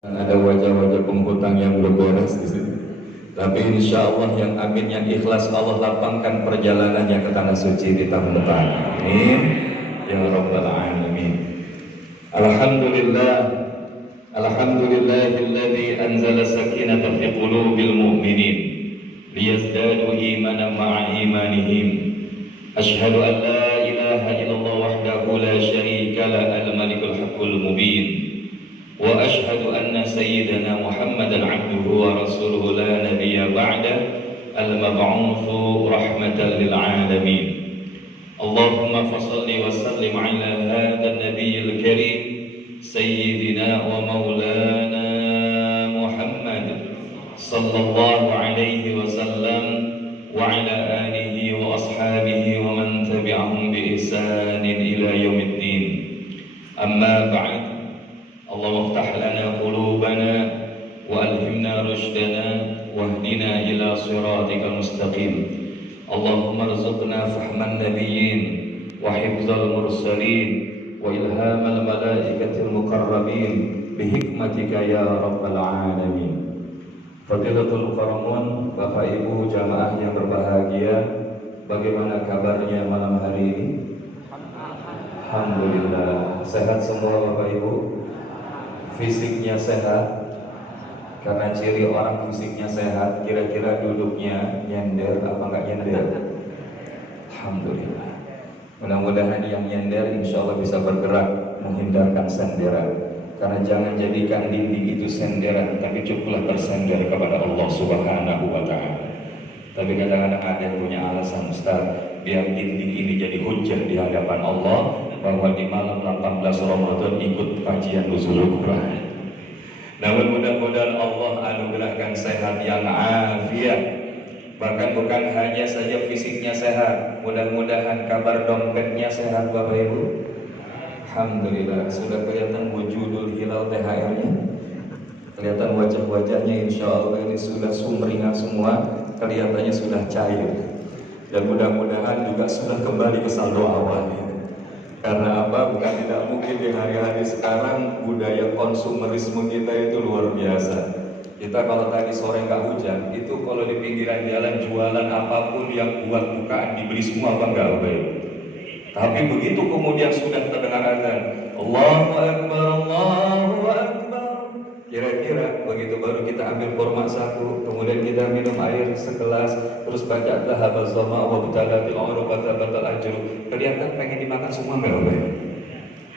Ada wajah-wajah penghutang yang belum beres di sini. Tapi insya Allah yang amin, yang ikhlas, Allah lapangkan perjalanannya ke tanah suci di tahun depan. Amin ya rabbal alamin. Alhamdulillah, alhamdulillahilladzi anzala sakinata fi qulubil mu'minin liyazdadu imanan ma'a imanihim. Asyhadu an la ilaha illallah wahdahu la syarika la al-malikul haqqul mubin. وأشهد أن سيدنا محمدا عبده ورسوله لا نبي بعده المبعوث رحمة للعالمين. اللهم فصل وسلم على هذا النبي الكريم سيدنا ومولانا محمد صلى الله عليه وسلم وعلى آله وأصحابه ومن تبعهم بإحسان إلى يوم الدين. أما بعد، اللهم افتح لنا قلوبنا وألهمنا رشدنا واهدنا إلى صراطك المستقيم. اللهم ارزقنا فهم النبيين وحفظ المرسلين وإلهام الملائكة المقربين بحكمتك يا رب العالمين. Fadilatul Qaramun, Bapak Ibu jamaah yang berbahagia, bagaimana kabarnya malam hari ini? Alhamdulillah, sehat semua Bapak Ibu? Fisiknya sehat, karena ciri orang fisiknya sehat, kira-kira duduknya nyender apa enggak nyender? Alhamdulillah. Mudah-mudahan yang nyender insya Allah bisa bergerak menghindarkan senderan. Karena jangan jadikan dinding itu senderan, tapi cukuplah bersender kepada Allah Subhanahu wa Ta'ala. Tapi kadang-kadang ada yang punya alasan, Ustaz, biar dinding ini jadi hujah di hadapan Allah, bahwa di malam 18 Ramadan ikut kajian nuzulul Quran. Namun mudah-mudahan Allah anugerahkan sehat yang afiat. Bahkan bukan hanya saja fisiknya sehat, mudah-mudahan kabar dompetnya sehat Bapak Ibu. Alhamdulillah, sudah kelihatan wujudul hilal THR-nya. Kelihatan wajah-wajahnya insya Allah ini sudah sumringah semua, kelihatannya sudah cair. Dan mudah-mudahan juga sudah kembali ke saldo awalnya. Karena apa? Bukan tidak mungkin di hari-hari sekarang budaya konsumerisme kita itu luar biasa. Kita kalau tadi sore nggak hujan, itu kalau di pinggiran jalan jualan apapun yang buat bukaan dibeli semua apa enggak baik. Tapi begitu kemudian sudah terdengar azan, Allahu Akbar, Allahu Akbar, kira-kira begitu baru kita ambil kurma satu, kemudian kita minum air segelas, terus baca dhahabaz zama wa butalatil umru batal ajru, kelihatan pengen dimakan semua nggak baik.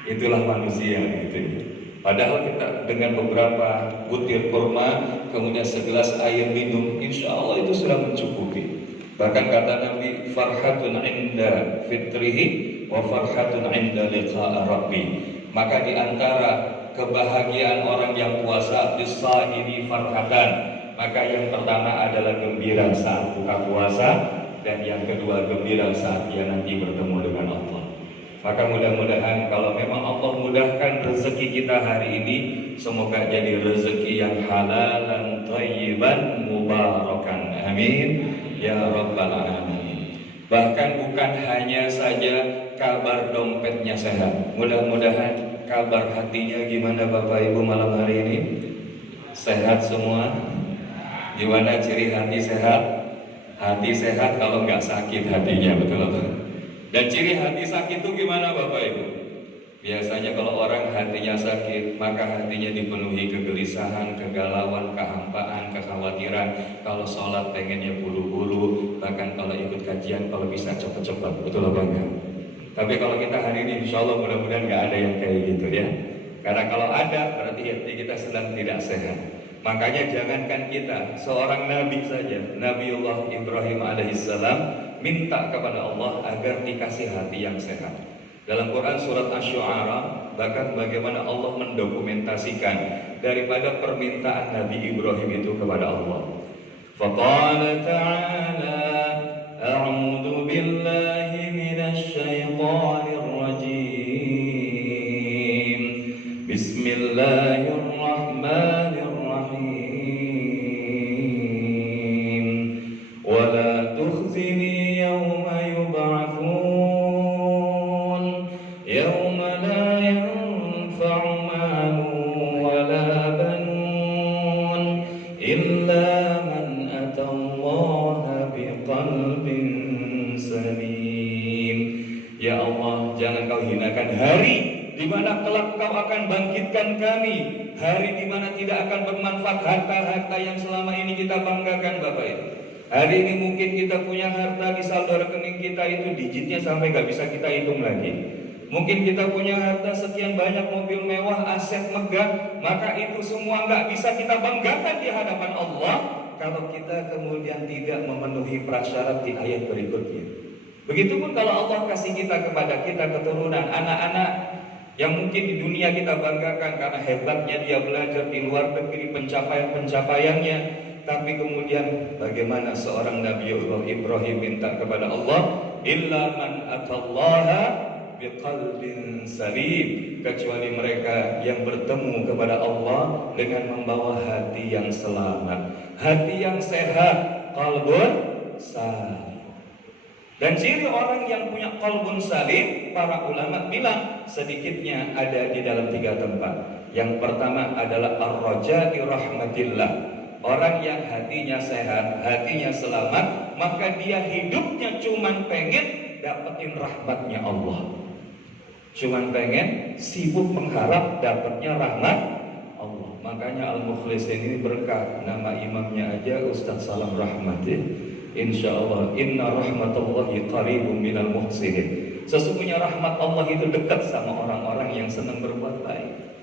Itulah manusia gitu. Padahal kita dengan beberapa butir kurma, kemudian segelas air minum, insya Allah itu sudah mencukupi. Bahkan kata Nabi, farhatun inda fitrihi wa farhatun inda liqa'a rabbi. Maka di antara kebahagiaan orang yang puasa, bisaini farhatan, maka yang pertama adalah gembira saat buka puasa, dan yang kedua gembira saat dia nanti bertemu dengan Allah. Maka mudah-mudahan kalau memang Allah mudahkan rezeki kita hari ini, semoga jadi rezeki yang halalan, thayyiban, mubarakan. Amin ya rabbal alamin. Bahkan bukan hanya saja kabar dompetnya sehat, mudah-mudahan kabar hatinya gimana Bapak Ibu malam hari ini? Sehat semua? Gimana ciri hati sehat? Hati sehat kalau nggak sakit hatinya, betul-betul. Dan ciri hati sakit itu gimana Bapak Ibu? Biasanya kalau orang hatinya sakit, maka hatinya dipenuhi kegelisahan, kegalauan, kehampaan, kekhawatiran. Kalau sholat pengennya buru-buru, bahkan kalau ikut kajian kalau bisa cepat-cepat, betul apa enggak? Tapi kalau kita hari ini insya Allah mudah-mudahan nggak ada yang kayak gitu ya. Karena kalau ada berarti hati kita sedang tidak sehat. Makanya jangankan kita, seorang nabi saja, Nabiullah Ibrahim alaihissalam minta kepada Allah agar dikasih hati yang sehat. Dalam Quran surat Asy-Syu'ara bahkan bagaimana Allah mendokumentasikan daripada permintaan Nabi Ibrahim itu kepada Allah. Faqala ta'ala a'udzu billahi minasy syaithanir rajim. Bismillahirrahmanirrahim. Wa la tukhzini yawma yub'atsun yawma la yanfa'u malun wa la banun إلا من أتى الله بقلب سليم. Ya Allah, jangan kau hinakan hari di mana kelak kau akan bangkitkan kami, hari di mana tidak akan bermanfaat harta-harta yang selama ini kita banggakan Bapak Ibu. Hari ini mungkin kita punya harta di saldo rekening kita itu digitnya sampai gak bisa kita hitung lagi. Mungkin kita punya harta sekian banyak, mobil mewah, aset megah, maka itu semua gak bisa kita banggakan di hadapan Allah kalau kita kemudian tidak memenuhi prasyarat di ayat berikutnya. Begitupun kalau Allah kasih kita kepada kita keturunan, anak-anak yang mungkin di dunia kita banggakan karena hebatnya dia belajar di luar negeri, pencapaian-pencapaiannya, tapi kemudian bagaimana seorang Nabi Ibrahim minta kepada Allah, illa man atallaha biqalbin salim, kecuali mereka yang bertemu kepada Allah dengan membawa hati yang selamat, hati yang sehat, qalbun salim. Dan ciri orang yang punya qalbun salim, para ulama bilang sedikitnya ada di dalam 3 tempat. Yang pertama adalah ar-raja'i rahmatillah. Orang yang hatinya sehat, hatinya selamat, maka dia hidupnya cuman pengen dapetin rahmatnya Allah. Cuman pengen sibuk mengharap dapatnya rahmat Allah. Makanya Al-Mukhlisin ini berkah, nama imamnya aja Ustaz Salam Rahmatin. Insya Allah, inna rahmatullahi qaribun minal muhsinin. Sesungguhnya rahmat Allah itu dekat sama orang-orang yang senang berbuat baik.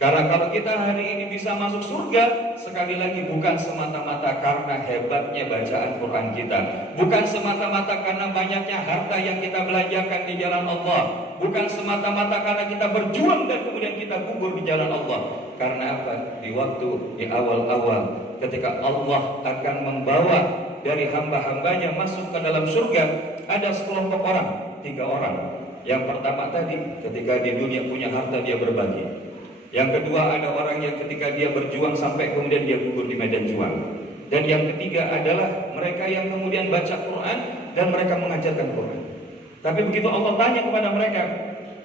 Karena kalau kita hari ini bisa masuk surga, sekali lagi bukan semata-mata karena hebatnya bacaan Quran kita, bukan semata-mata karena banyaknya harta yang kita belanjakan di jalan Allah, bukan semata-mata karena kita berjuang dan kemudian kita gugur di jalan Allah. Karena apa? Di waktu, di awal-awal ketika Allah akan membawa dari hamba-hambanya masuk ke dalam surga, ada sekelompok orang, 3 orang. Yang pertama tadi, ketika di dunia punya harta dia berbagi. Yang kedua ada orang yang ketika dia berjuang sampai kemudian dia gugur di medan juang. Dan yang ketiga adalah mereka yang kemudian baca Quran dan mereka mengajarkan Quran. Tapi begitu Allah tanya kepada mereka,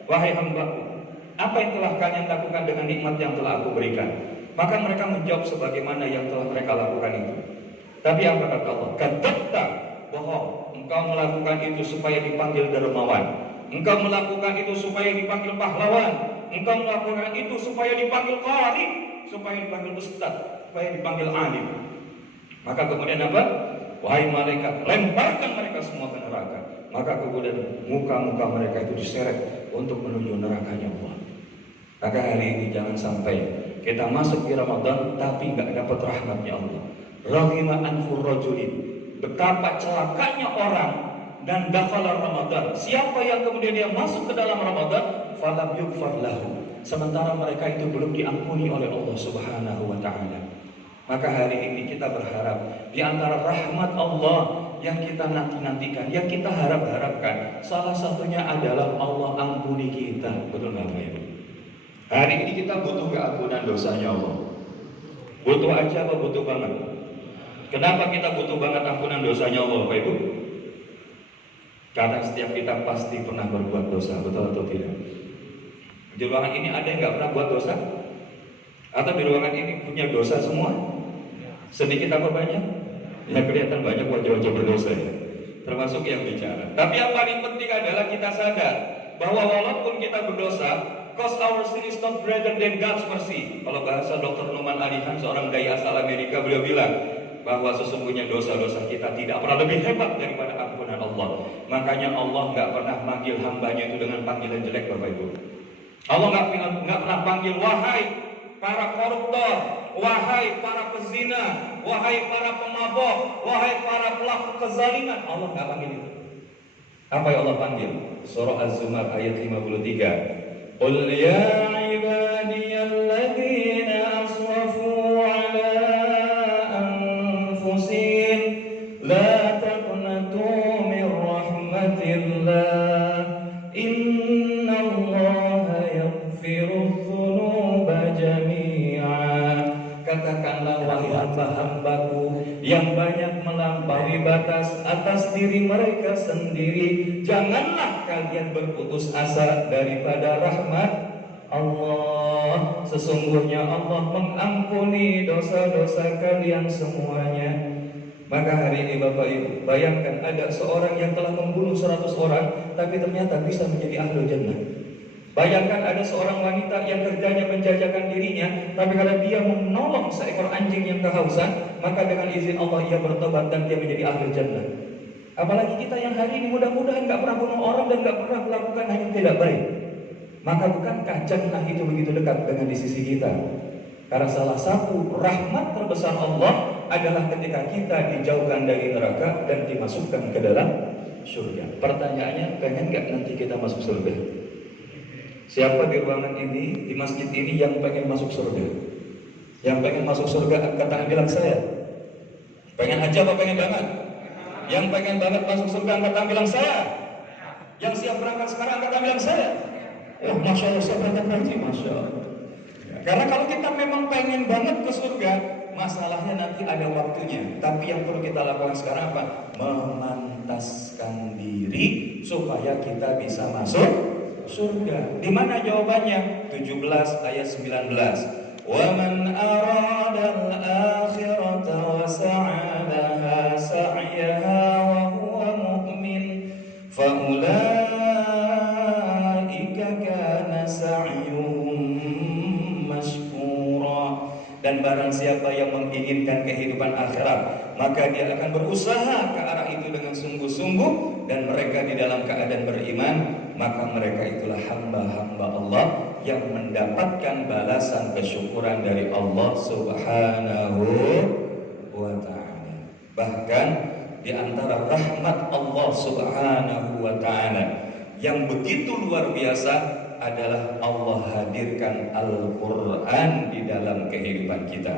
wahai hambaku, apa yang telah kalian lakukan dengan nikmat yang telah aku berikan? Maka mereka menjawab sebagaimana yang telah mereka lakukan itu. Tapi apa kata Allah? Kata bohong, engkau melakukan itu supaya dipanggil dermawan, engkau melakukan itu supaya dipanggil pahlawan, engkau melakukan itu supaya dipanggil qari, supaya dipanggil ustaz, supaya dipanggil alim. Maka kemudian apa? Wahai malaikat, lemparkan mereka semua ke neraka. Maka kemudian muka-muka mereka itu diseret untuk menuju nerakanya Allah. Maka hari ini jangan sampai kita masuk di Ramadan tapi nggak dapat rahmatnya Allah. Rahimah anfur rajulin, betapa celakanya orang dan dakhala Ramadan. Siapa yang kemudian dia masuk ke dalam Ramadan, falam yughfar lahu, sementara mereka itu belum diampuni oleh Allah Subhanahu wa taala. Maka hari ini kita berharap di antara rahmat Allah yang kita nanti-nantikan, yang kita harap-harapkan, salah satunya adalah Allah ampuni kita. Betul nggak Pak Ibu? Hari ini kita butuh keampunan dosanya Allah. Butuh aja apa butuh banget? Kenapa kita butuh banget ampunan dosanya Allah Bapak Ibu? Karena setiap kita pasti pernah berbuat dosa, betul atau tidak? Di ruangan ini ada yang nggak pernah buat dosa? Atau di ruangan ini punya dosa semua? Sedikit apa banyak? Ya kelihatan banyak wajah-wajah berdosa ya. Termasuk yang bicara. Tapi yang paling penting adalah kita sadar bahwa walaupun kita berdosa, cause our sin is not greater than God's mercy. Kalau bahasa Dr. Numan Alihan, seorang dai asal Amerika, beliau bilang bahwa sesungguhnya dosa-dosa kita tidak pernah lebih hebat daripada ampunan Allah. Makanya Allah nggak pernah manggil hambanya itu dengan panggilan jelek Bapak Ibu. Allah nggak pernah panggil wahai para koruptor, wahai para pezina, wahai para pemabok, wahai para pelaku kezaliman. Allah nggak panggil itu. Apa yang Allah panggil? Surah Az-Zumar ayat 53. Qul ya ibadiyalladzina asrafu ala anfusihim la taqnatu min rahmatillah innallaha yaghfirudz dzunuba jami'a. Katakanlah wahai hamba-hambaku yang banyak melampaui batas atas diri mereka sendiri, janganlah kalian berputus asa daripada rahmat Allah. Sesungguhnya Allah mengampuni dosa dosa-dosa kalian semuanya. Maka hari ini Bapak Ibu, bayangkan ada seorang yang telah membunuh 100 orang, tapi ternyata bisa menjadi ahlul jannah. Bayangkan ada seorang wanita yang kerjanya menjajakan dirinya, tapi karena dia menolong seekor anjing yang kehausan, maka dengan izin Allah ia bertobat dan dia menjadi ahlul jannah. Apalagi kita yang hari ini mudah-mudahan gak pernah bunuh orang dan gak pernah melakukan hal yang tidak baik. Maka bukankah jannah itu begitu dekat dengan di sisi kita? Karena salah satu rahmat terbesar Allah adalah ketika kita dijauhkan dari neraka dan dimasukkan ke dalam surga. Pertanyaannya, pengen gak nanti kita masuk surga? Siapa di ruangan ini, di masjid ini yang pengen masuk surga? Yang pengen masuk surga, angkat tangan bilang saya. Pengen aja apa pengen banget? Yang pengen banget masuk surga, angkat tangan bilang saya. Yang siap berangkat sekarang, angkat tangan bilang saya. Oh, Masya Allah, saya berangkat nanti, Masya Allah. Karena kalau kita memang pengen banget ke surga, masalahnya nanti ada waktunya. Tapi yang perlu kita lakukan sekarang apa? Memantaskan diri supaya kita bisa masuk surga. Di mana jawabannya? 17 ayat 19. Wa man arada al-akhirata wa sa'alaha sa'yaha wa huwa mu'min fa ulaika kana sa'yuhum mashkura. Dan barang siapa yang menginginkan kehidupan akhirat, maka dia akan berusaha ke arah itu dengan sungguh-sungguh, dan mereka di dalam keadaan beriman, maka mereka itulah hamba-hamba Allah yang mendapatkan balasan kesyukuran dari Allah Subhanahu wa ta'ala. Bahkan di antara rahmat Allah Subhanahu wa ta'ala yang begitu luar biasa adalah Allah hadirkan Al-Quran di dalam kehidupan kita.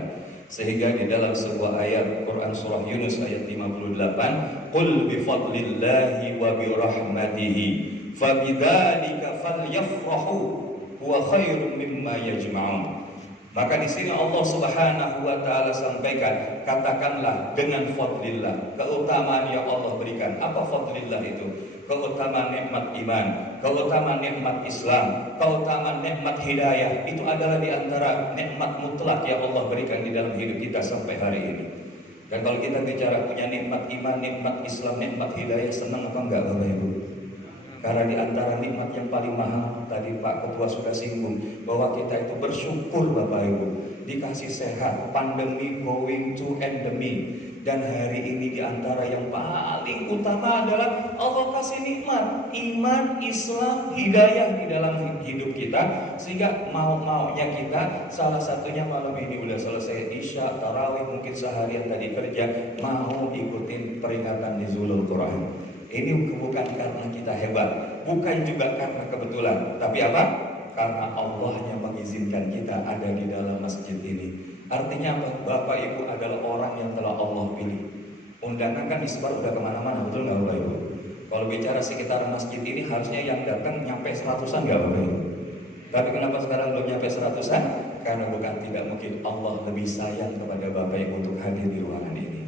Sehingga di dalam sebuah ayat Quran surah Yunus ayat 58, Qul bifadlillahi wa birahmatihi fabidzalika falyafrahu huwa khairum mimma yajma'un. Maka di sini Allah Subhanahu wa taala sampaikan, katakanlah dengan fadlillah, keutamaan yang Allah berikan. Apa fadlillah itu? Keutamaan nikmat iman, keutamaan nikmat Islam, keutamaan nikmat hidayah. Itu adalah di antara nikmat mutlak yang Allah berikan di dalam hidup kita sampai hari ini. Dan kalau kita bicara punya nikmat iman, nikmat Islam, nikmat hidayah, senang apa enggak Bapak Ibu? Karena di antara nikmat yang paling mahal, tadi Pak Ketua sudah singgung, bahwa kita itu bersyukur Bapak Ibu, dikasih sehat, pandemi going to endemi. Dan hari ini di antara yang paling utama adalah Allah kasih nikmat iman, Islam, hidayah di dalam hidup kita. Sehingga mau-maunya kita, salah satunya malam ini udah selesai Isya, Tarawih, mungkin seharian tadi kerja, mau ikutin peringatan di Zulul Quran. Ini bukan karena kita hebat, bukan juga karena kebetulan, tapi apa? Karena Allah yang mengizinkan kita ada di dalam masjid ini. Artinya apa? Bapak Ibu adalah orang yang telah Allah pilih. Undangan kan disebar udah kemana-mana, betul nggak Bapak Ibu? Kalau bicara sekitar masjid ini harusnya yang datang nyampe 100-an nggak Bapak Ibu? Tapi kenapa sekarang belum nyampe 100-an? Karena bukan tidak mungkin Allah lebih sayang kepada Bapak Ibu untuk hadir di ruangan ini.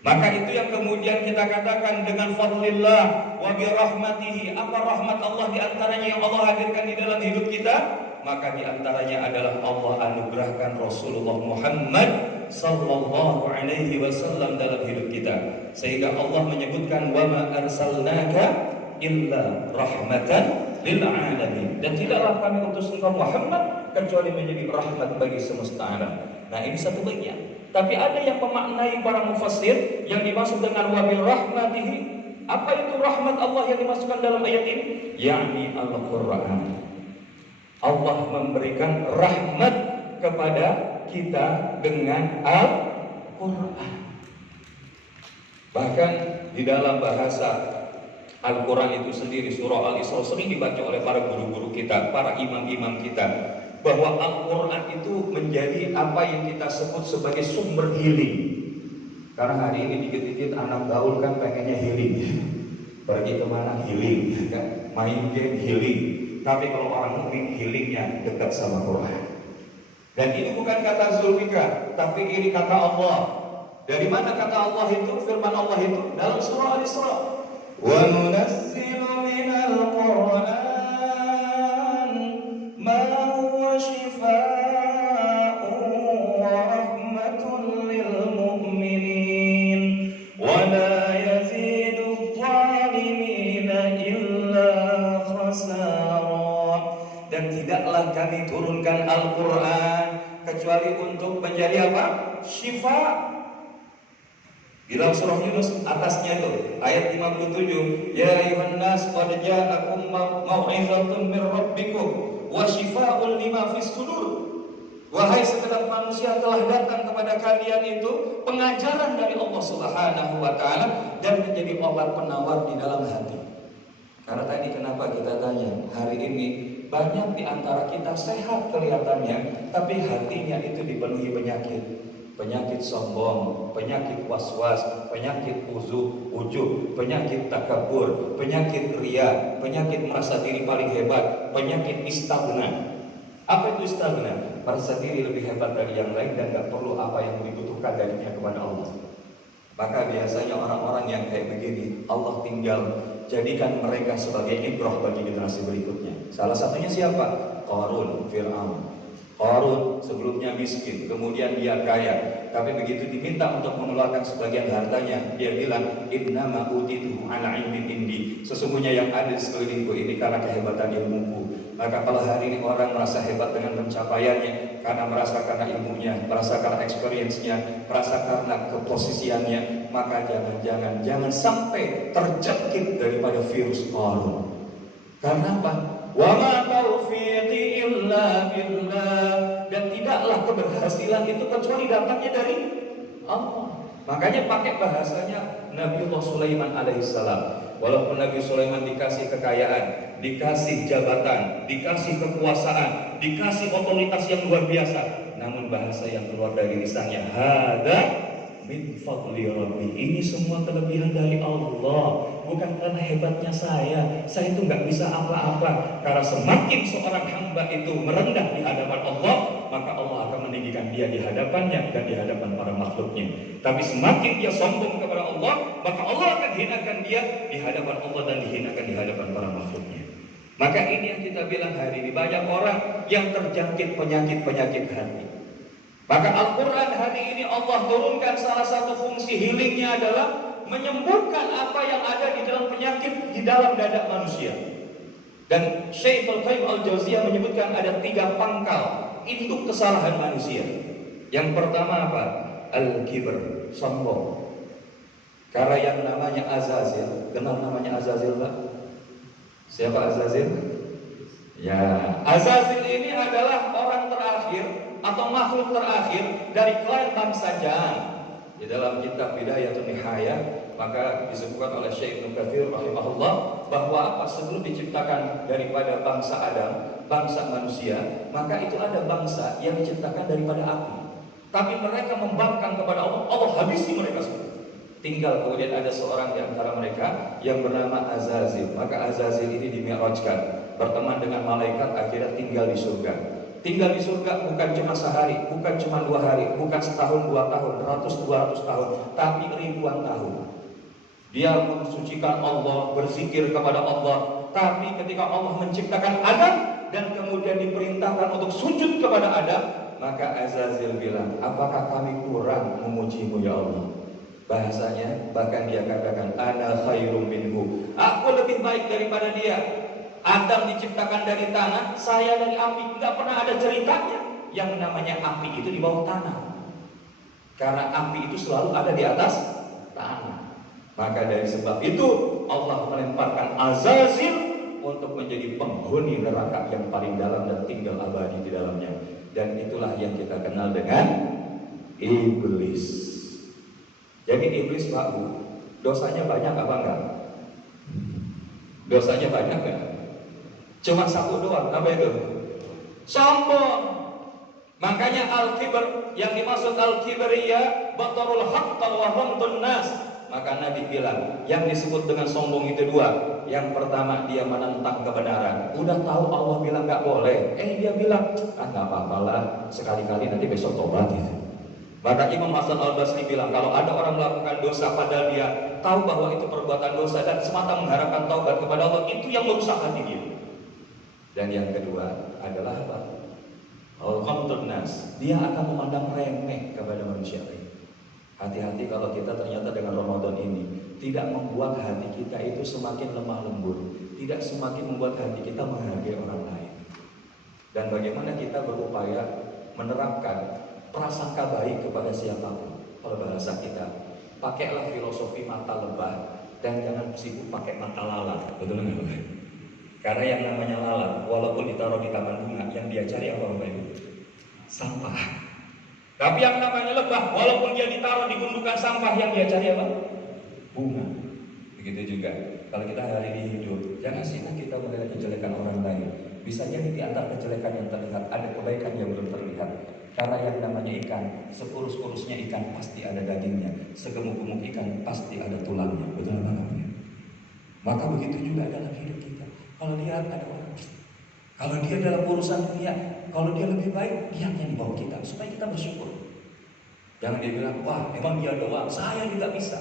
Maka itu yang kemudian kita katakan dengan fadlillah wa birahmatihi. Apa rahmat Allah di antaranya yang Allah hadirkan di dalam hidup kita? Maka di antaranya adalah Allah anugerahkan Rasulullah Muhammad sallallahu alaihi wasallam dalam hidup kita. Sehingga Allah menyebutkan wa ma arsalnaka illa rahmatan lil alamin. Dan tidaklah kami utus engkau Muhammad kecuali menjadi rahmat bagi semesta alam. Nah, ini satu bagian. Tapi ada yang memaknai para mufassir yang dimaksud dengan wabil rahmatihi. Apa itu rahmat Allah yang dimasukkan dalam ayat ini? Yakni Al-Quran. Allah memberikan rahmat kepada kita dengan Al-Quran. Bahkan di dalam bahasa Al-Quran itu sendiri, surah Al-Isra sering dibaca oleh para guru-guru kita, para imam-imam kita, bahwa Al-Quran itu menjadi apa yang kita sebut sebagai sumber healing. Karena hari ini dikit-dikit anak gaul kan pengennya healing, pergi kemana healing, kan? Main game healing. Tapi kalau orang mukmin healingnya dekat sama Quran. Dan ini bukan kata Zulfikar, tapi ini kata Allah. Dari mana kata Allah itu? Firman Allah itu dalam surah Al-Isra. Wa nunazzilu minal Qur'an ma huwa shifaa'un wa rahmatun diturunkan Al-Quran kecuali untuk menjadi apa? Syifa. Dalam surah Yunus atasnya itu ayat 57, ya ayuhan nas qad ja'akum mau'izatun mir rabbikum wa syifaa'un lima fis sudur. Wahai segenap manusia, telah datang kepada kalian itu pengajaran dari Allah Subhanahu wa taala dan menjadi obat penawar di dalam hati. Karena tadi kenapa kita tanya, hari ini banyak di antara kita sehat kelihatannya, tapi hatinya itu dipenuhi penyakit. Penyakit sombong, penyakit was-was, penyakit ujub, penyakit takabur, penyakit ria, penyakit merasa diri paling hebat, penyakit istagna. Apa itu istagna? Merasa diri lebih hebat dari yang lain dan gak perlu apa yang dibutuhkan darinya kepada Allah. Maka biasanya orang-orang yang kayak begini, Allah tinggal jadikan mereka sebagai ibrah bagi generasi berikutnya. Salah satunya siapa? Qarun, Fir'aun. Qarun sebelumnya miskin, kemudian dia kaya. Tapi begitu diminta untuk mengeluarkan sebagian hartanya, dia bilang, innama utituhu ala ilmin indi. Sesungguhnya yang ada di sekelilingku ini karena kehebatan ilmuku. Maka kalau hari ini orang merasa hebat dengan pencapaiannya, karena merasa karena ilmunya, merasa karena experience-nya, merasa karena keposisiannya, maka jangan sampai terjangkit daripada virus Qarun. Karena apa? Wa ma taufiqi illa billah. Dan tidaklah keberhasilan itu kecuali datangnya dari Allah. Makanya pakai bahasanya Nabiullah Sulaiman alaihissalam. Walaupun Nabi Sulaiman dikasih kekayaan, dikasih jabatan, dikasih kekuasaan, dikasih otoritas yang luar biasa, namun bahasa yang keluar dari lisannya hada min fadli rabbi. Ini semua kelebihan dari Allah, bukan karena hebatnya saya itu nggak bisa apa-apa. Karena semakin seorang hamba itu merendah di hadapan Allah, maka Allah akan meninggikan dia di hadapannya dan di hadapan para makhluknya. Tapi semakin dia sombong kepada Allah, maka Allah akan hinakan dia di hadapan Allah dan dihinakan di hadapan para makhluknya. Maka ini yang kita bilang hari ini, banyak orang yang terjangkit penyakit-penyakit hati. Maka Al-Quran hari ini Allah turunkan salah satu fungsi healingnya adalah menyembuhkan apa yang ada di dalam penyakit di dalam dada manusia. Dan Syekh Al-Qayyim Al-Jauziyah menyebutkan ada 3 pangkal induk kesalahan manusia. Yang pertama apa? Al-kibr, sombong. Karena yang namanya Azazil, kenal namanya Azazil Pak? Siapa Azazil? Ya, Azazil ini adalah orang terakhir atau makhluk terakhir dari klan bangsa Jan. Di dalam kitab Bidayatun Nihayah maka disebutkan oleh Syekh Ibnu Katsir rahimahullah bahwa apa, sebelum diciptakan daripada bangsa Adam, bangsa manusia, maka itu ada bangsa yang diciptakan daripada api. Tapi mereka membangkang kepada Allah, Allah habisi mereka semua. Tinggal kemudian ada seorang di antara mereka yang bernama Azazil. Maka Azazil ini dimi'rajkan, berteman dengan malaikat, akhirnya tinggal di surga. Tinggal di surga bukan cuma sehari, bukan cuma 2 hari, bukan setahun 2 tahun, 100-200 tahun, tapi ribuan tahun. Dia mensucikan Allah, berzikir kepada Allah. Tapi ketika Allah menciptakan Adam dan kemudian diperintahkan untuk sujud kepada Adam, maka Azazil bilang, apakah kami kurang memujimu ya Allah? Bahasanya bahkan dia katakan, ana khairum minhu, aku lebih baik daripada dia. Adam diciptakan dari tanah, saya dari api. Tidak pernah ada ceritanya yang namanya api itu di bawah tanah. Karena api itu selalu ada di atas tanah. Maka dari sebab itu Allah melemparkan Azazil untuk menjadi penghuni neraka yang paling dalam dan tinggal abadi di dalamnya. Dan itulah yang kita kenal dengan iblis. Jadi iblis Pak Bu, dosanya banyak apa enggak? Dosanya banyak enggak? Cuma 1 doang, apa itu? Sombong. Makanya al-kibr, yang dimaksud al-kibriyah batarul haqqa wa ghamdun nas. Maka Nabi bilang, yang disebut dengan sombong itu 2. Yang pertama, dia menentang kebenaran. Udah tahu Allah bilang nggak boleh, dia bilang, nggak apa-apalah, sekali-kali nanti besok tobat itu. Maka Imam Hasan Al-Basri bilang, kalau ada orang melakukan dosa padahal dia tahu bahwa itu perbuatan dosa dan semata mengharapkan taubat kepada Allah, itu yang merusak hati dia. Dan yang kedua adalah apa? Al-Ghamdun Nas, dia akan memandang remeh kepada manusia lain. Hati-hati kalau kita ternyata dengan Ramadan ini tidak membuat hati kita itu semakin lemah lembut, tidak semakin membuat hati kita menghargai orang lain. Dan bagaimana kita berupaya menerapkan prasangka baik kepada siapapun. Kalau bahasa kita, pakailah filosofi mata lebah dan jangan sibuk pakai mata lalat. Betul nggak? Karena yang namanya lalat, walaupun ditaruh di taman bunga, yang dia cari apa Bapak Ibu? Sampah. Tapi yang namanya lebah, walaupun dia ditaruh di gundukan sampah, yang dia cari apa? Bunga. Begitu juga kalau kita hari ini hidup, jangan sibuk kita melihat kejelekan orang lain. Bisa jadi di antara kejelekan yang terlihat ada kebaikan yang belum terlihat. Karena yang namanya ikan, sekurus-kurusnya ikan pasti ada dagingnya, segemuk-gemuk ikan pasti ada tulangnya. Betul apa? Maka begitu juga dalam hidup kita. Kalau lihat ada orang, kalau dia dalam urusan dunia, kalau dia lebih baik, lihatnya di bawah kita supaya kita bersyukur. Jangan dia bilang, wah emang dia doang, saya juga bisa.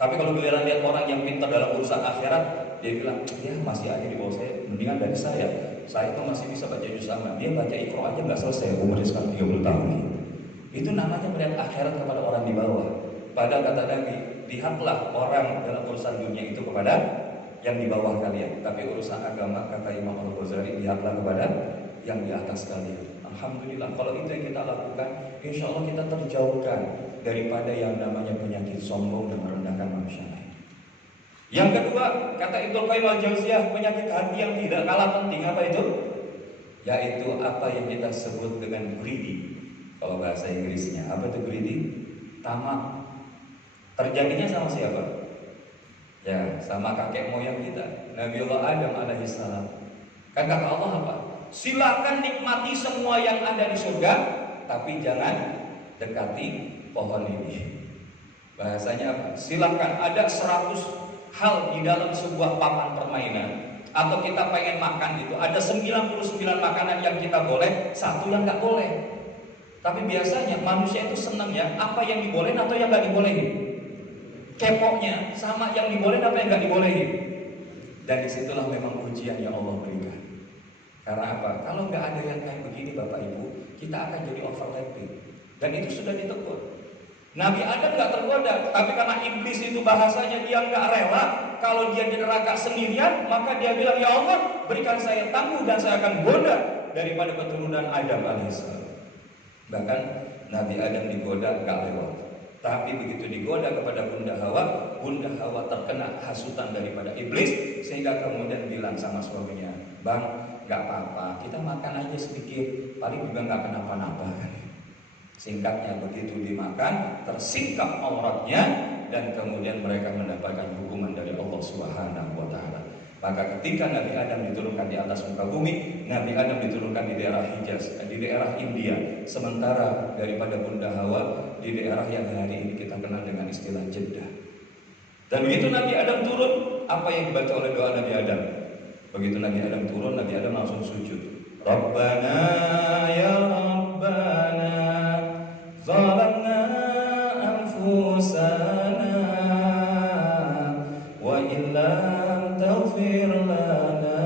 Tapi kalau giliran lihat orang yang pintar dalam urusan akhirat, dia bilang, ya masih aja di bawah saya, mendingan dari saya. Saya itu masih bisa baca juz amma. Dia baca Iqra aja nggak selesai, umurnya sekarang 30 tahun. Itu namanya melihat akhirat kepada orang di bawah. Padahal kata Nabi, lihatlah orang dalam urusan dunia itu kepada yang di bawah kalian. Tapi urusan agama, kata Imam Al-Ghazali, lihatlah kepada yang di atas kalian. Alhamdulillah, kalau itu yang kita lakukan, insya Allah kita terjauhkan daripada yang namanya penyakit sombong dan merendahkan manusia lain. Yang kedua, kata Ibnu Qayyim al-Jauziyah, penyakit hati yang tidak kalah penting apa itu? Yaitu apa yang kita sebut dengan greedy. Kalau bahasa Inggrisnya, apa itu greedy? Tamak. Terjadinya sama siapa? Ya, sama kakek moyang kita, Nabiullah Adam alaihissalam. Kan kata Allah apa? Silakan nikmati semua yang ada di surga, tapi jangan dekati pohon ini. Bahasanya apa? Silakan ada 100 hal di dalam sebuah papan permainan, atau kita pengen makan gitu, ada 99 makanan yang kita boleh, satu yang nggak boleh. Tapi biasanya manusia itu senang ya, apa yang dibolehin atau yang nggak dibolehin. Kepoknya sama yang dibolehin apa yang nggak dibolehin. Dan disitulah memang ujian yang Allah berikan. Karena apa? Kalau nggak ada yang kayak begini Bapak Ibu, kita akan jadi overlapping. Dan itu sudah ditegur. Nabi Adam nggak tergoda, tapi karena iblis itu bahasanya dia nggak rela kalau dia di neraka sendirian, maka dia bilang, ya Allah, berikan saya tangguh dan saya akan goda daripada keturunan Adam alaihissalam. Bahkan Nabi Adam digoda nggak lewat. Tapi begitu digoda kepada Bunda Hawa terkena hasutan daripada iblis, sehingga kemudian bilang sama suaminya, Bang, nggak apa-apa, kita makan aja sedikit, paling juga nggak kenapa-napa. Singkatnya begitu dimakan, tersingkap auratnya, dan kemudian mereka mendapatkan hukuman dari Allah Subhanahu wa Ta'ala. Maka ketika Nabi Adam diturunkan di atas muka bumi, Nabi Adam diturunkan di daerah Hijaz, di daerah India, sementara daripada Bunda Hawa di daerah yang hari ini kita kenal dengan istilah Jeddah. Dan begitu Nabi Adam turun, apa yang dibaca oleh doa Nabi Adam? Begitu Nabi Adam turun, Nabi Adam langsung sujud. Rabbana ya Rabbana zalamna anfusana wa illam taghfir lana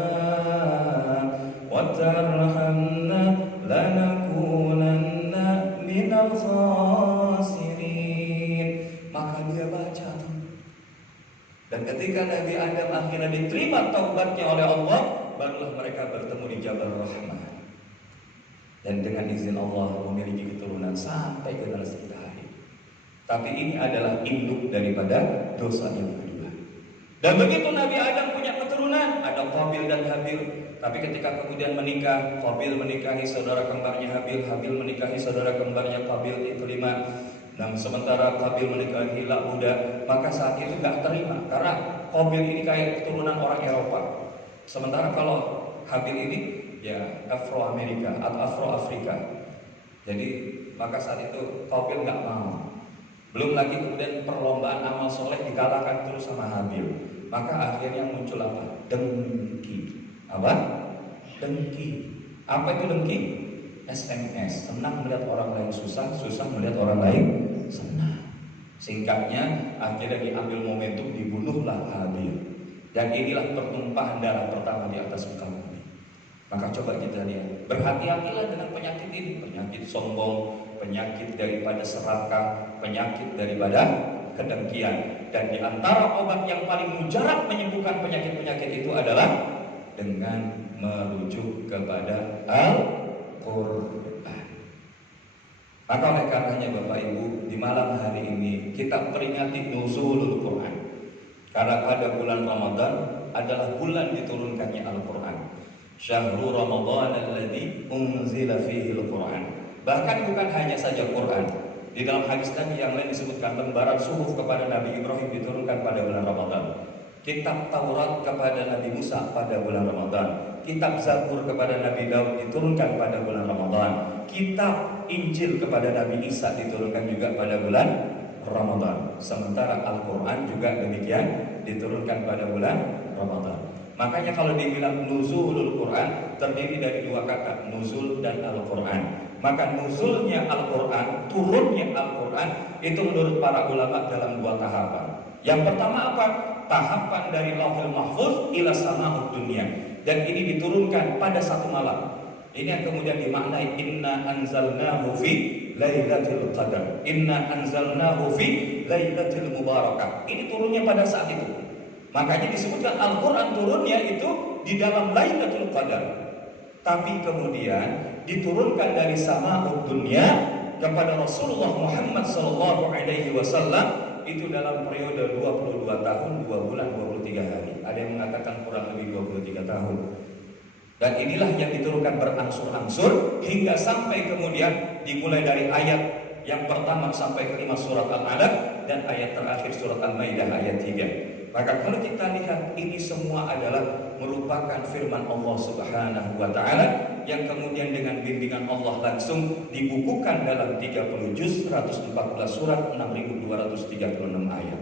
wa tarhamna lanakunanna minal khasirin. Maka dia baca. Dan ketika Nabi Adam akhirnya diterima taubatnya oleh Allah, barulah mereka bertemu di Jabal Rahmah. Dan dengan izin Allah memiliki keturunan sampai generasi kita hari. Tapi ini adalah induk daripada dosa yang kedua. Dan begitu Nabi Adam punya keturunan, ada Qabil dan Habil. Tapi ketika kemudian menikah, Qabil menikahi saudara kembarnya Habil, Habil menikahi saudara kembarnya Qabil, itu 5. Nah, sementara Qabil menikahi Labuda, maka saat itu gak terima karena Qabil ini kayak keturunan orang Eropa. Sementara kalau Habil ini ya Afro-Amerika atau Afro-Afrika. Jadi maka saat itu Qabil gak mau. Belum lagi kemudian perlombaan amal soleh dikalahkan terus sama Habil. Maka akhirnya muncul apa? Dengki. Apa? Dengki. Apa itu dengki? SMS, senang melihat orang lain susah, susah melihat orang lain senang. Singkatnya, akhirnya diambil momentum, dibunuhlah Habil. Dan inilah pertumpahan darah pertama di atas muka bumi. Maka coba kita lihat, berhati-hatilah dengan penyakit ini, penyakit sombong, penyakit daripada serakah, penyakit daripada kedengkian. Dan di antara obat yang paling mujarab menyembuhkan penyakit-penyakit itu adalah dengan merujuk kepada Al-Quran. Maka oleh karenanya Bapak Ibu, di malam hari ini kita peringati nuzulul Quran. Karena pada bulan Ramadan adalah bulan diturunkannya Al-Quran. Syahrul Ramadan alladzi unzila fihi Al-Quran. Bahkan bukan hanya saja Quran. Di dalam hadis Nabi yang lain disebutkan lembaran suhuf kepada Nabi Ibrahim diturunkan pada bulan Ramadan. Kitab Taurat kepada Nabi Musa pada bulan Ramadan. Kitab Zabur kepada Nabi Daud diturunkan pada bulan Ramadan. Kitab Injil kepada Nabi Isa diturunkan juga pada bulan Ramadan. Sementara Al-Quran juga demikian diturunkan pada bulan Ramadan. Makanya kalau dibilang nuzulul Quran terdiri dari dua kata, nuzul dan Al-Quran. Maka nuzulnya Al-Quran, turunnya Al-Quran itu menurut para ulama dalam dua tahapan. Yang pertama apa? Tahapan dari Lauhul Mahfuz ila sama'ud dunya. Dan ini diturunkan pada satu malam. Ini yang kemudian dimaknai inna anzalnahu fi lailatul qadar. Inna anzalnahu fi lailatul mubarakah. Ini turunnya pada saat itu. Makanya disebutkan Al-Quran turunnya itu di dalam Lailatul Qadar. Tapi kemudian diturunkan dari sama'ud dunya kepada Rasulullah Muhammad SAW itu dalam periode 22 tahun, 2 bulan, 23 hari. Ada yang mengatakan kurang lebih 23 tahun. Dan inilah yang diturunkan berangsur-angsur hingga sampai kemudian dimulai dari ayat yang pertama sampai kelima surat Al-Alaq dan ayat terakhir surat Al-Maidah ayat 3. Maka kalau kita lihat ini semua adalah merupakan firman Allah Subhanahu wa taala yang kemudian dengan bimbingan Allah langsung dibukukan dalam 30 juz, 114 surat, 6236 ayat.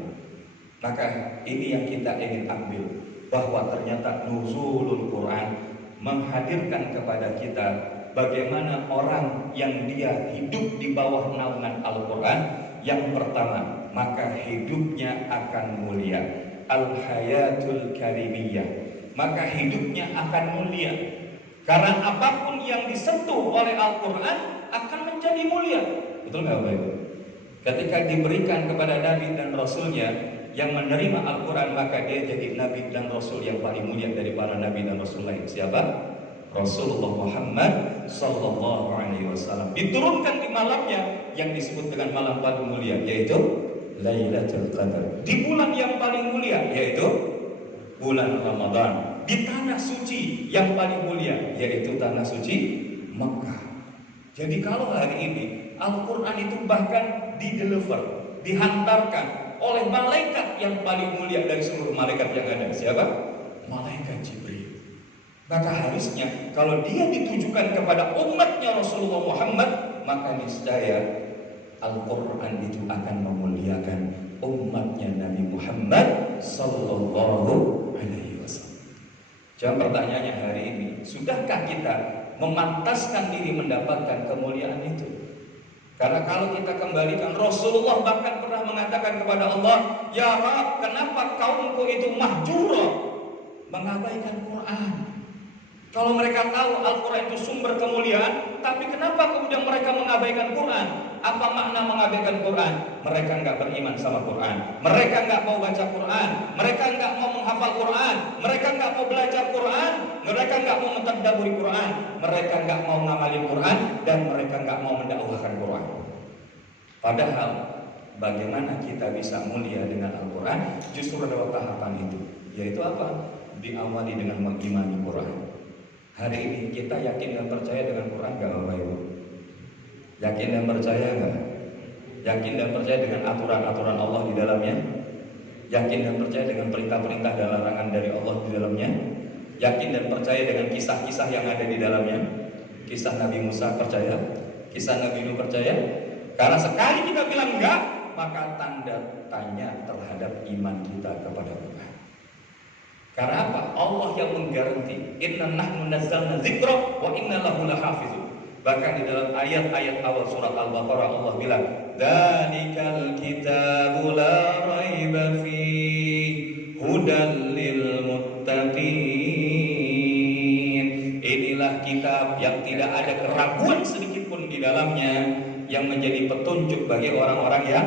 Maka ini yang kita ingin ambil, bahwa ternyata nuzulul Quran menghadirkan kepada kita bagaimana orang yang dia hidup di bawah naungan Al-Quran. Yang pertama, maka hidupnya akan mulia, al-hayatul karimiyah, maka hidupnya akan mulia. Karena apapun yang disentuh oleh Al-Quran akan menjadi mulia. Betul nggak Bapak Ibu? Ketika diberikan kepada Nabi dan Rasulnya yang menerima Al-Quran, maka dia jadi Nabi dan Rasul yang paling mulia dari para Nabi dan Rasul lain. Siapa? Rasulullah Muhammad Sallallahu Alaihi Wasallam. Diturunkan di malamnya yang disebut dengan malam paling mulia, yaitu Lailatul Qadar. Di bulan yang paling mulia, yaitu bulan Ramadan. Di tanah suci yang paling mulia, yaitu tanah suci Mekah. Jadi kalau hari ini Al-Quran itu bahkan dideliver, dihantarkan oleh malaikat yang paling mulia dari seluruh malaikat yang ada. Siapa? Malaikat Jibril. Maka harusnya kalau dia ditujukan kepada umatnya Rasulullah Muhammad, maka niscaya Al-Quran itu akan memuliakan umatnya Nabi Muhammad Sallallahu Alaihi Wasallam. Jawab pertanyaannya hari ini, sudahkah kita memantaskan diri mendapatkan kemuliaan itu? Karena kalau kita kembalikan, Rasulullah bahkan pernah mengatakan kepada Allah, ya Rab, kenapa kaumku itu mahjura, mengabaikan Quran? Kalau mereka tahu Al-Quran itu sumber kemuliaan, tapi kenapa kemudian mereka mengabaikan Quran? Apa makna mengabaikan Quran? Mereka nggak beriman sama Quran, mereka nggak mau baca Quran, mereka nggak mau menghafal Quran, mereka nggak mau belajar Quran, mereka nggak mau mentadabburi Quran, mereka nggak mau ngamalin Quran, dan mereka nggak mau mendakwahkan Quran. Padahal bagaimana kita bisa mulia dengan Al-Quran? Justru lewat tahapan itu, yaitu apa? Diawali dengan mengimani Quran. Hari ini kita yakin dan percaya dengan Quran gak Bapak Ibu? Yakin dan percaya gak? Yakin dan percaya dengan aturan-aturan Allah di dalamnya? Yakin dan percaya dengan perintah-perintah dan larangan dari Allah di dalamnya? Yakin dan percaya dengan kisah-kisah yang ada di dalamnya? Kisah Nabi Musa percaya? Kisah Nabi Nuh percaya? Karena sekali kita bilang enggak, maka tanda tanya terhadap iman kita kepada Quran. Karena apa? Allah yang menggaranti, inna nahnu nazzalna dzikra wa inna lahu lahafizun. Bahkan di dalam ayat-ayat awal surat Al-Baqarah Allah bilang, "Dzalikal kitabu la raiba fihi hudal lil muttaqin." Inilah kitab yang tidak ada keraguan sedikit pun di dalamnya, yang menjadi petunjuk bagi orang-orang yang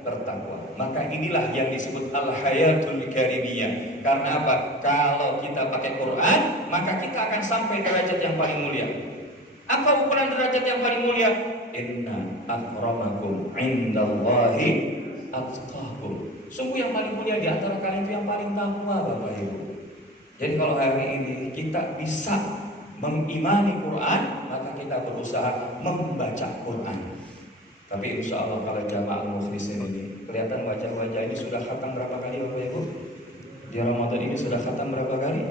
bertakwa. Maka inilah yang disebut al-hayatul karimiyah. Karena apa? Kalau kita pakai Quran, maka kita akan sampai derajat yang paling mulia. Apa ukuran derajat yang paling mulia? Inna akramakum indallahi atqakum. Sungguh yang paling mulia di antara kalian itu yang paling takwa, Bapak Ibu. Jadi kalau hari ini kita bisa mengimani Quran, maka kita berusaha membaca Quran. Tapi insya Allah kalau jamaah mukhlisin ini kelihatan wajah-wajah ini sudah khatam berapa kali Bapak Ibu? Di Ramadan ini sudah khatam berapa kali?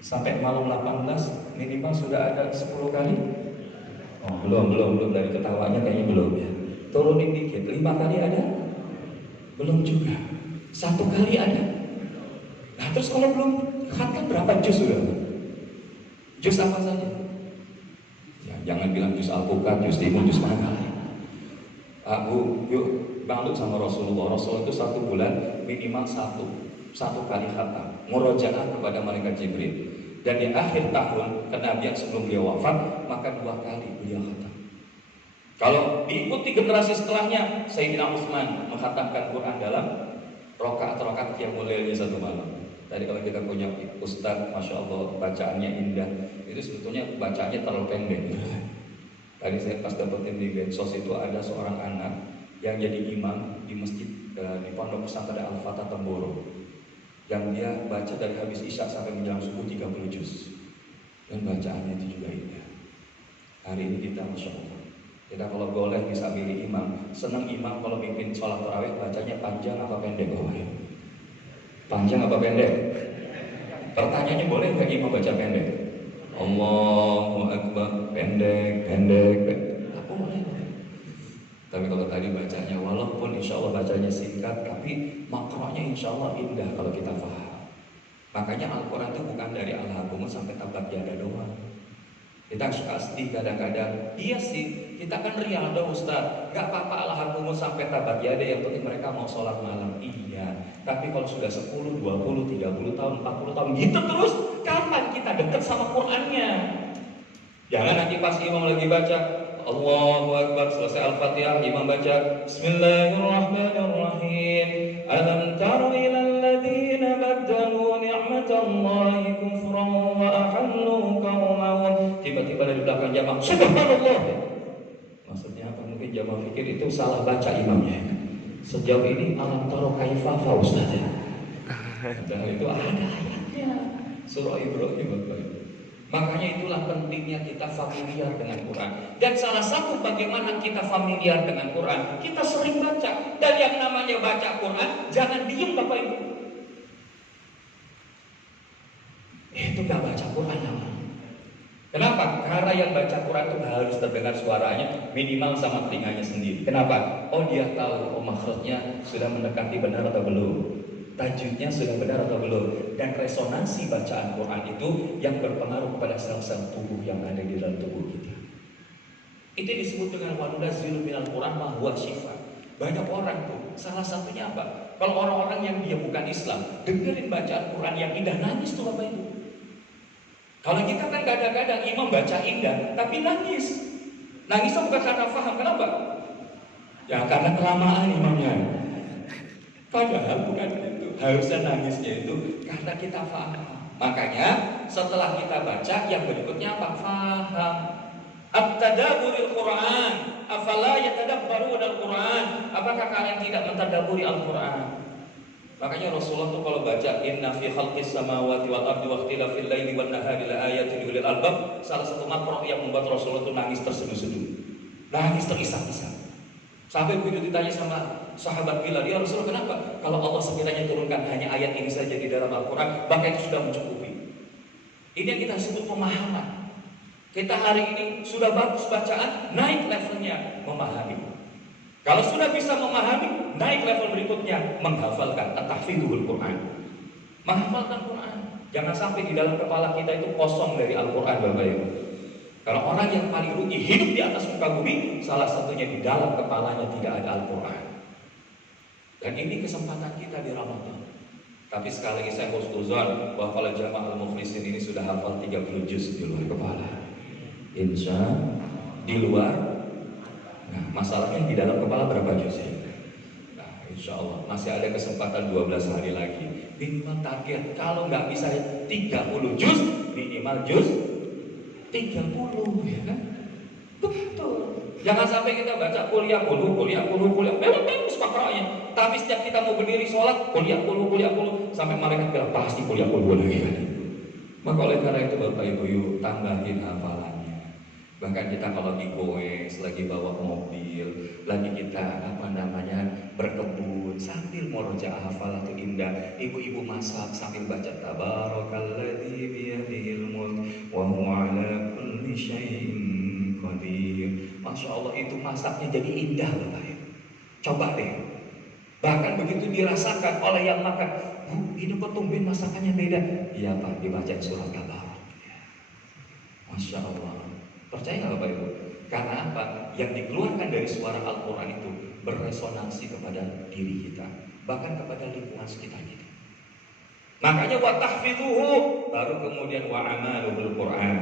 Sampai malam 18 minimal sudah ada 10 kali. Oh, belum dari ketawanya kayaknya belum ya. Turunin dikit, 5 kali ada? Belum juga. 1 kali ada. Nah terus kalau belum khatam berapa juz sudah? Juz apa saja? Ya, jangan bilang juz Al-Bukan, juz Timun, juz mana. Aku yuk bangkit sama Rasulullah. Rasulullah itu 1 bulan minimal satu kali khatam, murojaah kepada malaikat Jibril. Dan di akhir tahun kenabian sebelum dia wafat, maka 2 kali beliau khatam. Kalau diikuti generasi setelahnya, Sayyidina Utsman mengkhatamkan Quran dalam rakaat-rakaat yang mulianya 1 malam. Tadi kalau kita punya ustaz, masya Allah bacaannya indah, itu sebetulnya bacaannya terlalu pendek. Tadi saya pas dapetin di medsos itu ada seorang anak yang jadi imam di masjid di pondok pesantren Al-Fatah Temboro, yang dia baca dari habis isya sampai menjelang subuh 30 juz, dan bacaannya itu juga indah. Hari ini kita masya Allah, kita kalau boleh bisa pilih imam, senang imam kalau mimpin sholat tarawih bacanya panjang apa pendek? Oh ya, panjang apa pendek? Pertanyaannya boleh nggak imam baca pendek? Allahu Akbar, pendek. Tak boleh. Tapi kalau tadi bacanya, walaupun insya Allah bacanya singkat, tapi makronya insya Allah indah kalau kita paham. Makanya Al-Quran itu bukan dari Al-Hakum sampai Tabat Yada doang. Kita pasti kadang-kadang, iya sih, kita kan riyadhah Ustaz, gak apa-apa Al-Hakum sampai Tabat Yada, yang penting mereka mau sholat malam. Iya, tapi kalau sudah 10, 20, 30 tahun, 40 tahun gitu terus, kapan kita dekat sama Qur'annya? Jangan nanti pas imam lagi baca Allahu Akbar, selesai Al-Fatihah, imam baca Bismillahirrahmanirrahim, alam tara ilal ladzina baddalu ni'matallahi kufran wa ahallu qaumahum. Tiba-tiba dari belakang jamaah, subhanallah. Maksudnya apa? Mungkin jamaah pikir itu salah baca imamnya. Sejauh ini alam tara kaifa Ustaz. Padahal itu ada ayatnya. Surah Ibrahim. Makanya itulah pentingnya kita familiar dengan Quran. Dan salah satu bagaimana kita familiar dengan Quran, kita sering baca. Dan yang namanya baca Quran, jangan diem Bapak Ibu. Itu gak baca Quran namanya. Kenapa? Karena yang baca Quran itu harus terdengar suaranya minimal sama telinganya sendiri. Kenapa? Oh dia tahu, oh makhrajnya sudah mendekati benar atau belum, tajwidnya sudah benar atau belum. Dan resonansi bacaan Quran itu yang berpengaruh kepada sel-sel tubuh yang ada di dalam tubuh kita. Itu disebut dengan wanunazzilu minal Quran ma huwa syifa. Banyak orang tuh, salah satunya apa? Kalau orang-orang yang dia bukan Islam, dengerin bacaan Quran yang indah, nangis tuh Bapak Ibu. Kalau kita kan kadang-kadang imam baca indah, tapi nangis. Nangisnya bukan karena paham, kenapa? Ya karena kelamaan imamnya. Padahal bukan itu. Harusnya nangisnya itu karena kita paham. Makanya setelah kita baca, yang berikutnya apa? Faham. At-tadaburil Quran. Afala yatadabbaruna al-Quran. Apakah kalian tidak mentadaburi Al-Quran? Makanya Rasulullah tuh kalau baca inna fi khalqis samawati wal ardi wa ikhtilafil laili wan nahari la ayatin li ulil albab, salah satu makro yang membuat Rasulullah tuh nangis terseduh-seduh. Nangis terisak-isak. Sampai begitu ditanya sama sahabat Bilal, ya Rasulullah kenapa? Kalau Allah sekiranya turunkan hanya ayat ini saja di dalam Al-Quran, maka itu sudah mencukupi. Ini yang kita sebut pemahaman. Kita hari ini sudah bagus bacaan, naik levelnya memahami. Kalau sudah bisa memahami, naik level berikutnya menghafalkan, at-tahfidhul Quran. Menghafalkan Quran. Jangan sampai di dalam kepala kita itu kosong dari Al-Quran Bapak Ibu. Kalau orang yang paling rugi hidup di atas muka bumi, salah satunya di dalam kepalanya tidak ada Al-Quran. Dan ini kesempatan kita di Ramadan. Tapi sekali lagi saya husnuzon bahwa kalau jamaah al-mukhlisin ini sudah hafal 30 juz di luar kepala. Insya di luar. Nah, masalahnya di dalam kepala berapa juz ya? Nah, insya Masya Allah, masih ada kesempatan 12 hari lagi. Minimal target, kalau nggak bisa 30 juz, minimal juz 30, ya kan? Betul. Jangan sampai kita baca kuliah puluh, memang bagus pakaranya. Tapi setiap kita mau berdiri sholat, kuliah puluh, sampai malaikat bilang pasti kuliah puluh lagi kan. Maka oleh karena itu Bapak Ibu, yuk tambahin hafalannya. Bahkan kita kalau di goes, lagi bawa mobil, lagi kita berkebun, sambil murojaah hafalan itu indah. Ibu-ibu masak sambil baca tabarakalladzi biyadihil mulk wa huwa ala kulli syai'in qadir. Masya Allah, itu masaknya jadi indah Bapak Ibu. Coba deh. Bahkan begitu dirasakan oleh yang makan, Bu, ini kok tumben masakannya beda. Iya Pak, dibaca surat Tabarak. Masya Allah. Percaya nggak Bapak Ibu? Karena apa? Yang dikeluarkan dari suara Al-Quran itu berresonansi kepada diri kita, bahkan kepada lingkungan sekitar kita. Makanya wa tahfidhuhu, baru kemudian wa amaluhul Quran,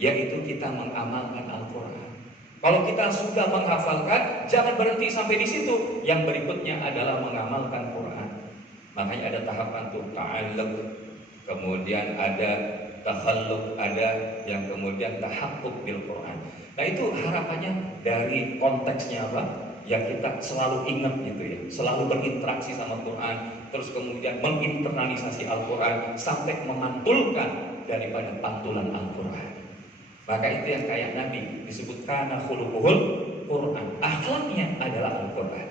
yaitu kita mengamalkan Al-Quran. Kalau kita sudah menghafalkan, jangan berhenti sampai di situ. Yang berikutnya adalah mengamalkan Quran. Makanya ada tahapan tuh ta'alluq, kemudian ada takhalluq, ada yang kemudian tahaqquq bil Quran. Nah itu harapannya dari konteksnya apa? Ya kita selalu ingat gitu ya, selalu berinteraksi sama Quran, terus kemudian menginternalisasi Al-Quran sampai memantulkan daripada pantulan Al-Quran. Maka itu yang kayak Nabi disebut kana khuluquhul Quran, akhlaknya adalah Al-Quran.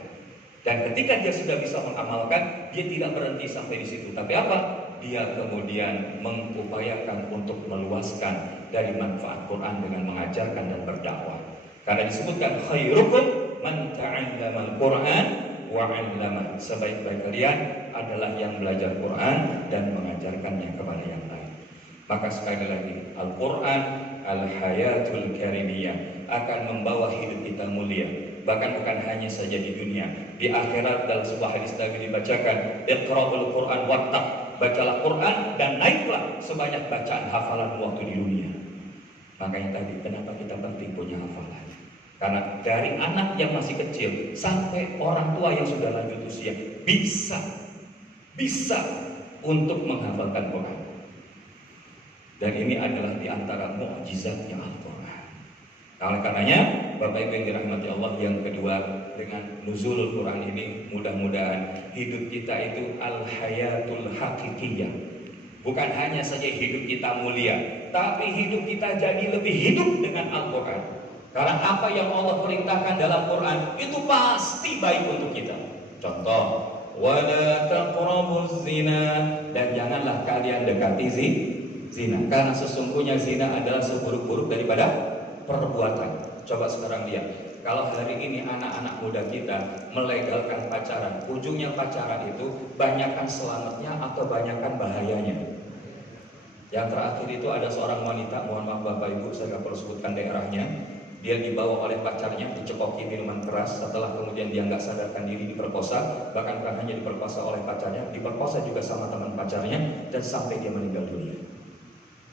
Dan ketika dia sudah bisa mengamalkan, dia tidak berhenti sampai di situ. Tapi apa? Dia kemudian mengupayakan untuk meluaskan dari manfaat Quran dengan mengajarkan dan berdakwah. Karena disebutkan khairukum man ta'allama al-Quran wa 'allama. Sebaik-baik kalian adalah yang belajar Quran dan mengajarkannya kepada yang lain. Maka sekali lagi, Al-Quran al-hayatul karimiyah akan membawa hidup kita mulia. Bahkan bukan hanya saja di dunia, di akhirat. Dalam sebuah hadis Nabi dibacakan, iqra'ul Quran wattaq, bacalah Quran dan naiklah sebanyak bacaan hafalan waktu di dunia. Makanya tadi kenapa kita penting punya hafalan? Karena dari anak yang masih kecil sampai orang tua yang sudah lanjut usia bisa untuk menghafalkan Quran. Dan ini adalah di antara mukjizatnya Al-Quran. Oleh karenanya, Bapak Ibu yang dirahmati Allah, yang kedua, dengan nuzulul Quran ini mudah-mudahan hidup kita itu al-hayatul hakikiyah. Bukan hanya saja hidup kita mulia, tapi hidup kita jadi lebih hidup dengan Al-Quran. Karena apa yang Allah perintahkan dalam Quran itu pasti baik untuk kita. Contoh, wala taqrabuz zina, dan janganlah kalian dekati zina, karena sesungguhnya zina adalah seburuk-buruk daripada perbuatan. Coba sekarang lihat, kalau hari ini anak-anak muda kita melegalkan pacaran, ujungnya pacaran itu banyakkan selamatnya atau banyakkan bahayanya. Yang terakhir itu ada seorang wanita, mohon maaf Bapak Ibu, saya nggak perlu sebutkan daerahnya. Dia dibawa oleh pacarnya, dicekoki minuman keras, setelah kemudian dia nggak sadarkan diri diperkosa, bahkan bukan hanya diperkosa oleh pacarnya, diperkosa juga sama teman pacarnya, dan sampai dia meninggal dunia.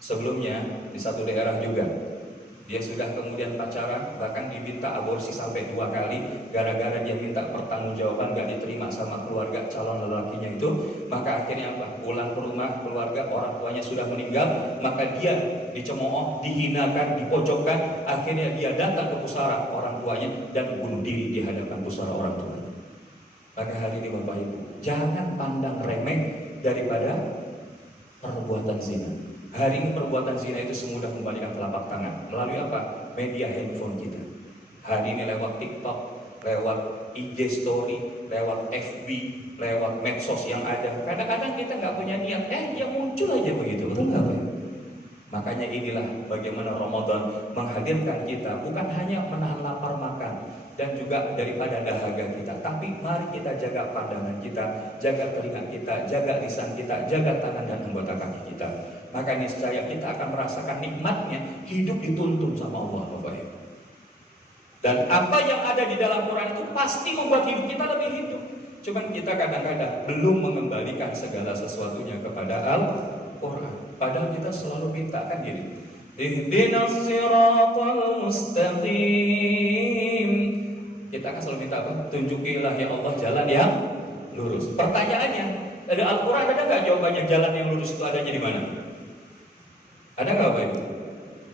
Sebelumnya di satu daerah juga dia sudah kemudian pacaran, bahkan diminta aborsi sampai 2 kali gara-gara dia minta pertanggungjawaban, gak diterima sama keluarga calon lelakinya itu. Maka akhirnya apa? Pulang ke rumah, keluarga orang tuanya sudah meninggal, maka dia dicemooh, dihinakan, dipojokkan. Akhirnya dia datang ke pusara orang tuanya dan bunuh diri di hadapan pusara orang tua. Maka hari ini Bapak Ibu, jangan pandang remeh daripada perbuatan zina. Hari ini perbuatan zina itu semudah membalikan telapak tangan. Melalui apa? Media handphone kita. Hari ini lewat TikTok, lewat IG story, lewat FB, lewat medsos yang ada. Kadang-kadang kita nggak punya niat, dia muncul aja begitu. Enggak, Pak. Makanya inilah bagaimana Ramadan menghadirkan kita bukan hanya menahan lapar makan dan juga daripada dahaga kita, tapi mari kita jaga pandangan kita, jaga telinga kita, jaga lisan kita, jaga tangan dan anggota kaki kita. Maka niscaya kita akan merasakan nikmatnya hidup dituntun sama Allah, Bapak Ibu. Dan apa yang ada di dalam Quran itu pasti membuat hidup kita lebih hidup. Cuman kita kadang-kadang belum mengembalikan segala sesuatunya kepada Al-Quran. Padahal kita selalu minta kan gini, ihdinas siratal mustaqim. Kita akan selalu minta apa? Tunjukilah ya Allah jalan yang lurus. Pertanyaannya, ada Al-Quran ada nggak jawabannya jalan yang lurus itu adanya di mana? Ada nggak Bapak Ibu?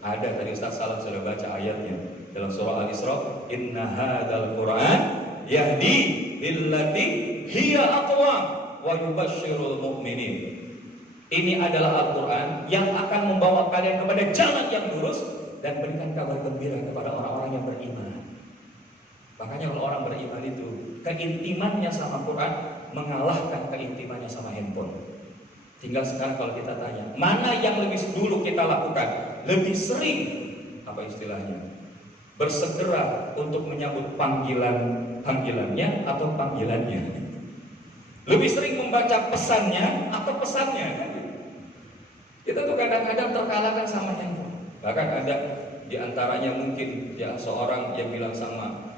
Ada, tadi Ustaz Salam sudah baca ayatnya dalam surah Al-Isra, inna hadzal Qur'an yahdi lillati hiya aqwam wa yubashshirul mu'minin. Ini adalah Al-Quran yang akan membawa kalian kepada jalan yang lurus dan berikan kabar gembira kepada orang-orang yang beriman. Makanya kalau orang beriman itu keintimannya sama Quran mengalahkan keintimannya sama handphone. Tinggal sekarang kalau kita tanya, mana yang lebih dulu kita lakukan? Lebih sering, apa istilahnya? Bersegera untuk menyambut panggilannya atau panggilannya? Lebih sering membaca pesannya atau pesannya? Kita tuh kadang-kadang terkalahkan sama handphone. Bahkan ada di antaranya mungkin ya seorang yang bilang sama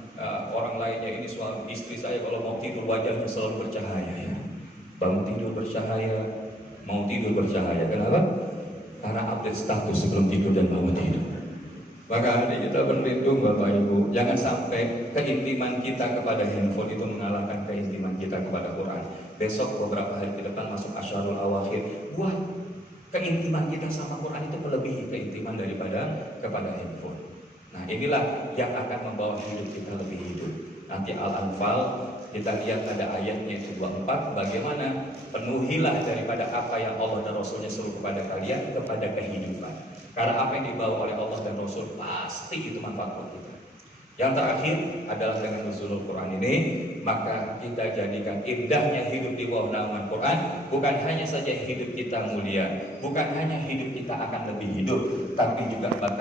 orang lainnya, ini suami istri saya kalau mau tidur wajahnya selalu bercahaya ya. Bangun tidur bercahaya, mau tidur bercahaya. Kenapa? Karena update status sebelum tidur dan bangun tidur. Maka kita berlindung Bapak Ibu, jangan sampai keintiman kita kepada handphone itu mengalahkan keintiman kita kepada Quran. Besok beberapa hari ke depan masuk Asyarul Awakhir, buat keintiman kita sama Quran itu melebihi keintiman daripada kepada handphone. Nah inilah yang akan membawa hidup kita lebih hidup. Nanti Al-Anfal kita lihat ada ayatnya itu 24, bagaimana penuhilah daripada apa yang Allah dan Rasulnya suruh kepada kalian kepada kehidupan. Karena apa yang dibawa oleh Allah dan Rasul pasti itu manfaat buat kita. Yang terakhir adalah dengan nuzulul Quran ini, maka kita jadikan indahnya hidup di bawah naungan Quran bukan hanya saja hidup kita mulia, bukan hanya hidup kita akan lebih hidup, tapi juga bahkan